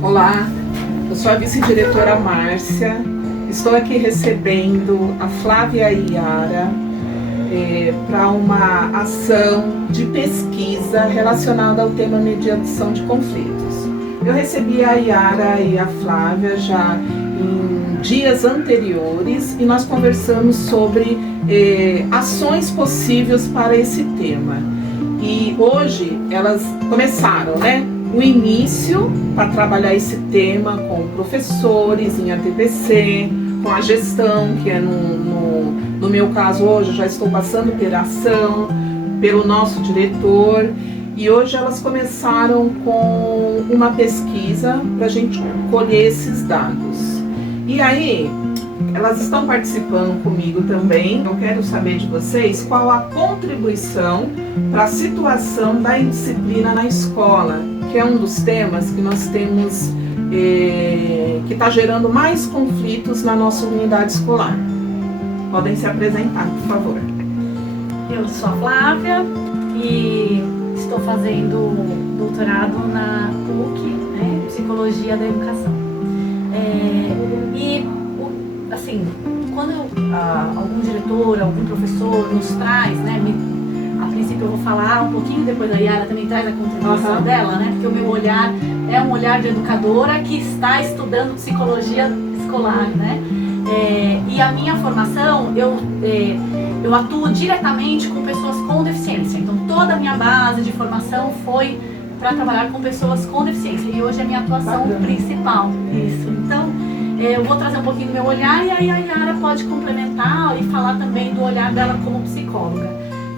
Olá, eu sou a vice-diretora Márcia. Estou aqui recebendo a Flávia e Yara para uma ação de pesquisa relacionada ao tema mediação de conflitos. Eu recebi a Yara e a Flávia já em dias anteriores e nós conversamos sobre ações possíveis para esse tema. E hoje elas começaram, o início para trabalhar esse tema com professores em ATPC, com a gestão, que é no meu caso hoje, eu já estou passando pela ação, pelo nosso diretor, e hoje elas começaram com uma pesquisa para a gente colher esses dados. E aí, elas estão participando comigo também. Eu quero saber de vocês qual a contribuição para a situação da indisciplina na escola, que é um dos temas que nós temos, que está gerando mais conflitos na nossa unidade escolar. Podem se apresentar, por favor. Eu sou a Flávia e estou fazendo doutorado na PUC, Psicologia da Educação. Assim, quando algum diretor, algum professor nos traz, a princípio eu vou falar um pouquinho, depois a Yara também traz a contribuição dela, porque o meu olhar é um olhar de educadora que está estudando psicologia escolar, e a minha formação, eu atuo diretamente com pessoas com deficiência, então toda a minha base de formação foi para trabalhar com pessoas com deficiência, e hoje é a minha atuação principal. Isso, então eu vou trazer um pouquinho do meu olhar e aí a Yara pode complementar e falar também do olhar dela como psicóloga,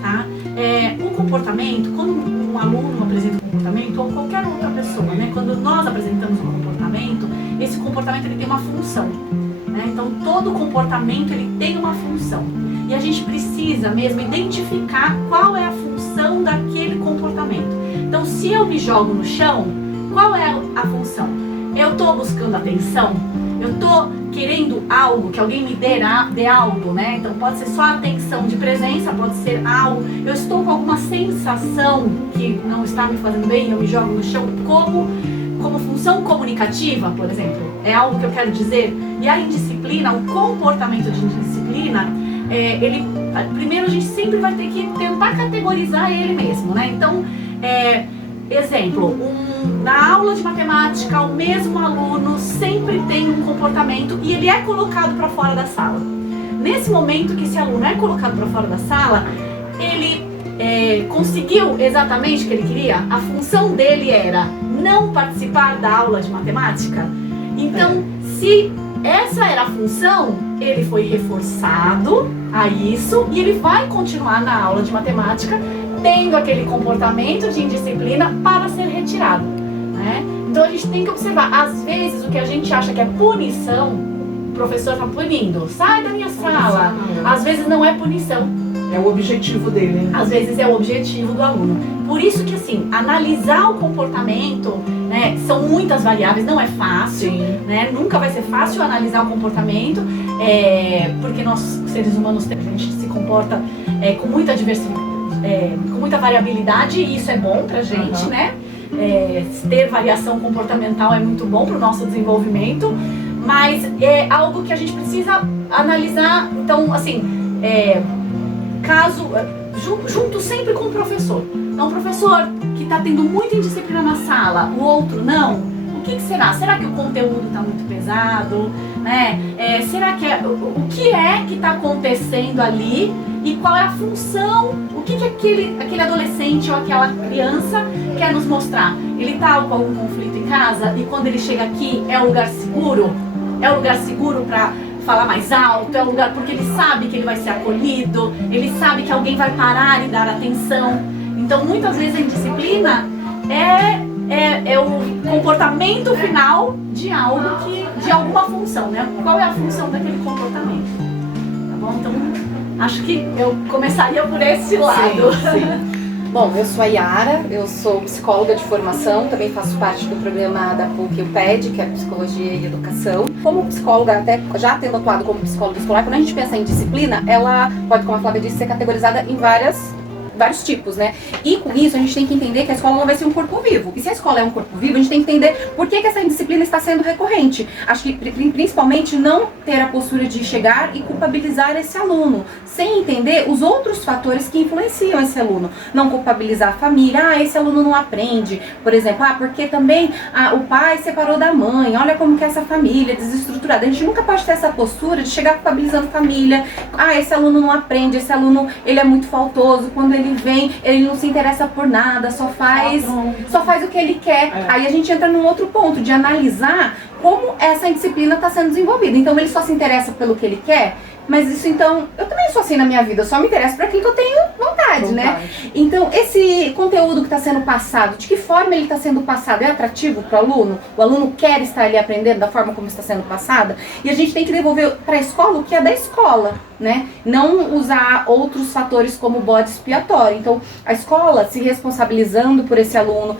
tá? O comportamento, quando um aluno apresenta um comportamento, ou qualquer outra pessoa, quando nós apresentamos um comportamento, esse comportamento ele tem uma função, Então todo comportamento ele tem uma função e a gente precisa mesmo identificar qual é a função daquele comportamento. Então se eu me jogo no chão, qual é a função? Eu estou buscando atenção? Eu estou querendo algo, que alguém me dê algo, Então pode ser só atenção de presença, pode ser algo. Eu estou com alguma sensação que não está me fazendo bem, eu me jogo no chão como função comunicativa, por exemplo. É algo que eu quero dizer. E a indisciplina, o comportamento de indisciplina, primeiro a gente sempre vai ter que tentar categorizar ele mesmo, Então, exemplo, na aula de matemática, o mesmo aluno sempre tem um comportamento e ele é colocado para fora da sala. Nesse momento que esse aluno é colocado para fora da sala, ele conseguiu exatamente o que ele queria? A função dele era não participar da aula de matemática? Então, se essa era a função, ele foi reforçado a isso e ele vai continuar na aula de matemática tendo aquele comportamento de indisciplina para ser retirado, Então a gente tem que observar, às vezes o que a gente acha que é punição, o professor está punindo, sai da minha sala, às vezes não é punição. É o objetivo dele, Às vezes é o objetivo do aluno. Por isso que assim, analisar o comportamento, são muitas variáveis, não é fácil, Nunca vai ser fácil analisar o comportamento, porque nós seres humanos, a gente se comporta com muita diversidade. Com muita variabilidade e isso é bom pra gente, ter variação comportamental é muito bom pro nosso desenvolvimento, mas é algo que a gente precisa analisar, então assim, junto sempre com o professor. Então o professor que está tendo muita indisciplina na sala, o outro não, o que será? Será que o conteúdo está muito pesado? Será que o que é que está acontecendo ali? E qual é a função, o que aquele adolescente ou aquela criança quer nos mostrar? Ele está com algum conflito em casa e quando ele chega aqui é um lugar seguro? É um lugar seguro para falar mais alto? É um lugar porque ele sabe que ele vai ser acolhido? Ele sabe que alguém vai parar e dar atenção? Então muitas vezes a indisciplina é o comportamento final de algo de alguma função, Qual é a função daquele comportamento? Tá bom? Então acho que eu começaria por esse lado. Sim. Bom, eu sou a Yara, eu sou psicóloga de formação, também faço parte do programa da PUC, o PED, que é Psicologia e Educação. Como psicóloga, até já tendo atuado como psicóloga escolar, quando a gente pensa em disciplina, ela pode, como a Flávia disse, ser categorizada em várias vários tipos, né? E com isso a gente tem que entender que a escola ela vai ser um corpo vivo. E se a escola é um corpo vivo, a gente tem que entender por que essa indisciplina está sendo recorrente. Acho que principalmente não ter a postura de chegar e culpabilizar esse aluno, sem entender os outros fatores que influenciam esse aluno. Não culpabilizar a família, esse aluno não aprende, por exemplo, porque também o pai separou da mãe, olha como que é essa família desestruturada. A gente nunca pode ter essa postura de chegar culpabilizando a família, esse aluno não aprende, esse aluno ele é muito faltoso, quando ele vem, ele não se interessa por nada, só faz o que ele quer. Aí a gente entra num outro ponto de analisar como essa indisciplina está sendo desenvolvida. Então ele só se interessa pelo que ele quer, mas isso então, eu também sou assim na minha vida, eu só me interesso por aquilo que eu tenho vontade, né? Então esse conteúdo que está sendo passado, de que forma ele está sendo passado, é atrativo para o aluno? O aluno quer estar ali aprendendo da forma como está sendo passada? E a gente tem que devolver para a escola o que é da escola, né? Não usar outros fatores como bode expiatório. Então a escola se responsabilizando por esse aluno,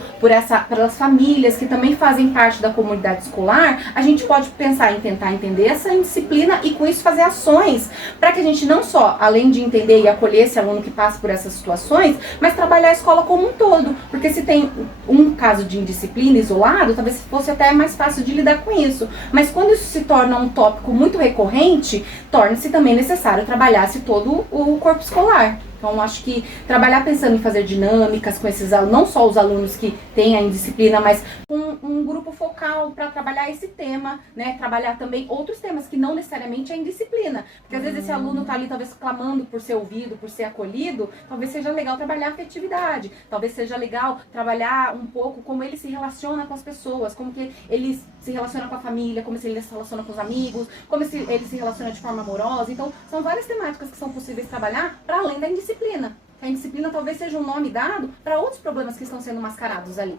pelas famílias que também fazem parte da comunidade escolar, a gente pode pensar em tentar entender essa indisciplina e com isso fazer ações para que a gente não só, além de entender e acolher esse aluno que passa por essas situações, mas trabalhar a escola como um todo. Porque se tem um caso de indisciplina isolado, talvez fosse até mais fácil de lidar com isso. Mas quando isso se torna um tópico muito recorrente, torna-se também necessário trabalhar-se todo o corpo escolar. Então, acho que trabalhar pensando em fazer dinâmicas com esses alunos, não só os alunos que têm a indisciplina, mas um grupo focal para trabalhar esse tema, né? Trabalhar também outros temas que não necessariamente é indisciplina. Porque às vezes esse aluno está ali talvez clamando por ser ouvido, por ser acolhido, talvez seja legal trabalhar a afetividade, talvez seja legal trabalhar um pouco como ele se relaciona com as pessoas, como que ele se relaciona com a família, como ele se relaciona com os amigos, como ele se relaciona de forma amorosa. Então, são várias temáticas que são possíveis trabalhar para além da indisciplina. A indisciplina talvez seja um nome dado para outros problemas que estão sendo mascarados ali.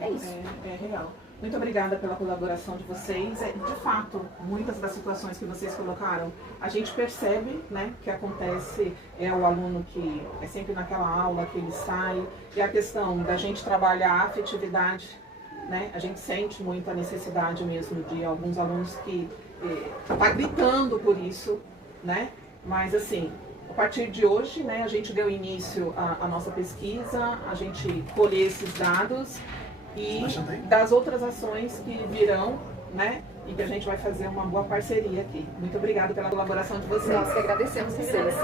É isso. É real. Muito obrigada pela colaboração de vocês. De fato, muitas das situações que vocês colocaram, a gente percebe, né, que acontece, o aluno que é sempre naquela aula que ele sai, e a questão da gente trabalhar a afetividade, né, a gente sente muito a necessidade mesmo de alguns alunos que tá gritando por isso, né, mas assim, a partir de hoje, né, a gente deu início à nossa pesquisa, a gente colheu esses dados e das outras ações que virão, né, e que a gente vai fazer uma boa parceria aqui. Muito obrigada pela colaboração de vocês. Nós que agradecemos vocês.